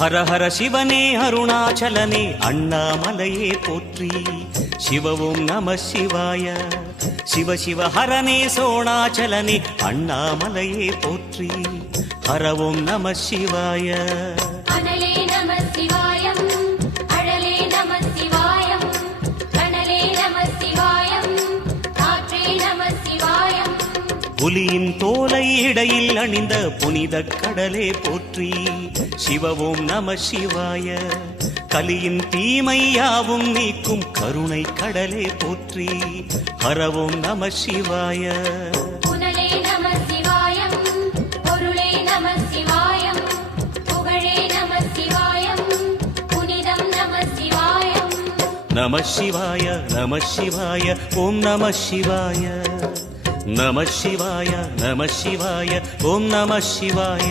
ஹர ஹர சிவனே அருணாச்சலனே அண்ணாமலையே போற்றி. சிவ ஓம் நம சிவாய. சிவ சிவ ஹரனே சோணாச்சலனே அண்ணாமலையே போற்றி. ஹர ஓம் நம சிவாய. அனலே நம சிவாயம், அழலே நம சிவாயம், கனலே நம சிவாயம், காற்றே நம சிவாயம். புலியின் தோலை இடையில் அணிந்த புனித கடலே போற்றி. சிவ ஓம் நம சிவாய. கலியின் தீமையாவும் நீக்கும் கருணை கடலே போற்றி. ஹர ஓம் நம சிவாய. புனலே நம சிவாயம், பொருளே நம சிவாயம், புகழே நம சிவாயம், புனிதம் நம சிவாயம். நம சிவாய நம சிவாய ஓம் நம சிவாய. நம சிவாய நம சிவாய ஓம் நம சிவாய.